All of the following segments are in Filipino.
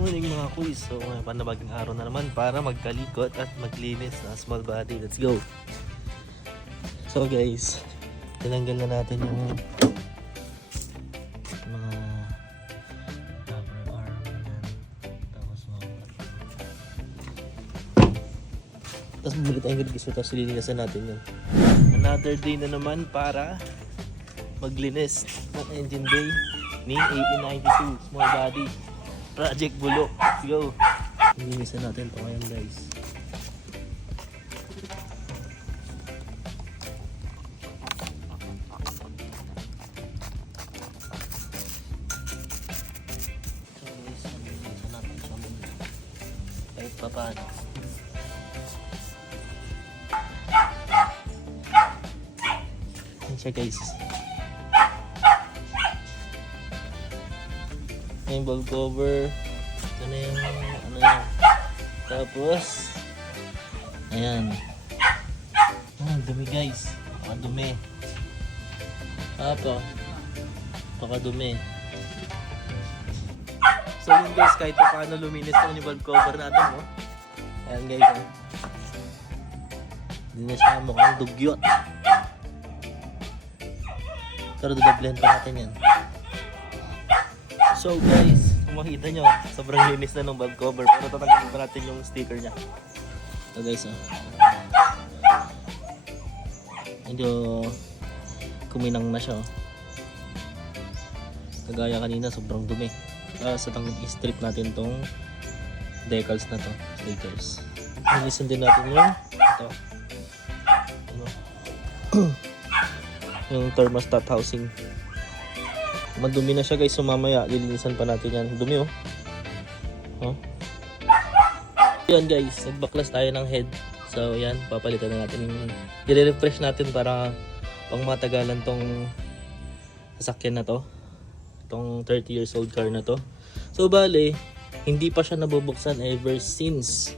morning mga kuys. So may panabaging araw na naman para magkalikot at maglinis na small body. Let's go! So guys, tinanggal na natin yung mga rubber arm yan. Tapos bumalik tayong gilgis. Tapos lilinisan natin yun. Another day na naman para maglinis ng engine bay ni AE92 small body Project Bulok. Let's go! Linisan natin ito ngayon guys. So guys, linisan natin siya muna kahit pa paano. Yan siya guys. Yung bulb cover, ito na yung ano yan. Tapos ayan, dumi guys, pakadumi pakadumi. So yun guys, kahit pa paano luminis naman yung bulb cover natin, no? Ayan guys, hindi na siya mukhang dugyot, pero dudoblehan pa natin yan. So guys, kung makita nyo, sobrang linis na ng bulb cover, pero tatanggalin pa natin yung sticker nya. So guys, medyo kuminang na siya. Kagaya kanina, sobrang dumi. Sa i-strip natin tong decals na to, stickers. Linisan din natin yung ito, yung thermostat housing. Madumi na siya guys, so mamaya lilinisan pa natin yan. Dumi Yan guys, nagbaklas tayo ng head. So yan, papalitan na natin. I-refresh natin para pang matagalan tong sasakyan na to. Itong 30 years old car na to. So bale, hindi pa siya nabubuksan ever since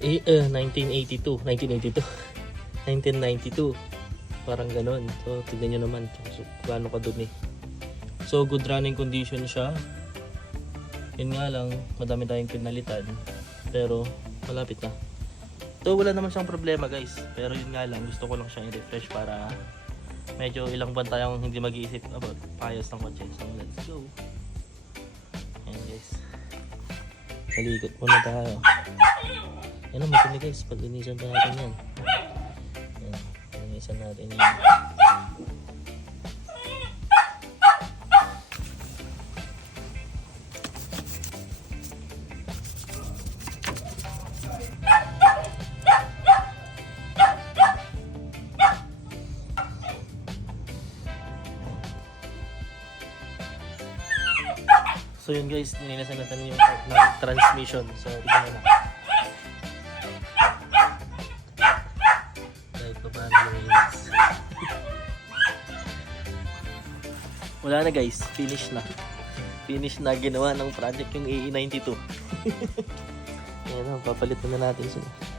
1992. Parang ganun. So tignan nyo naman so, gaano kadumi. So good running condition siya. Yun nga lang, madami tayong pinalitan, pero malapit na. So wala naman siyang problema guys, pero yun nga lang, gusto ko lang siyang i-refresh para medyo ilang buwan tayong hindi mag-iisip about payos ng kotse. So let's go. Ayan guys, salikot muna tayo. Yan ang matindi guys, pag linisan pa natin yan. Ayan, linisan natin yan. So yun guys, nilinasan natin yung part ng transmission. So tignan na. Kahit pa ba nilinis. Wala na guys, finish na. Finish na, ginawa ng project yung AE92. Ayan, papalitan na natin siya.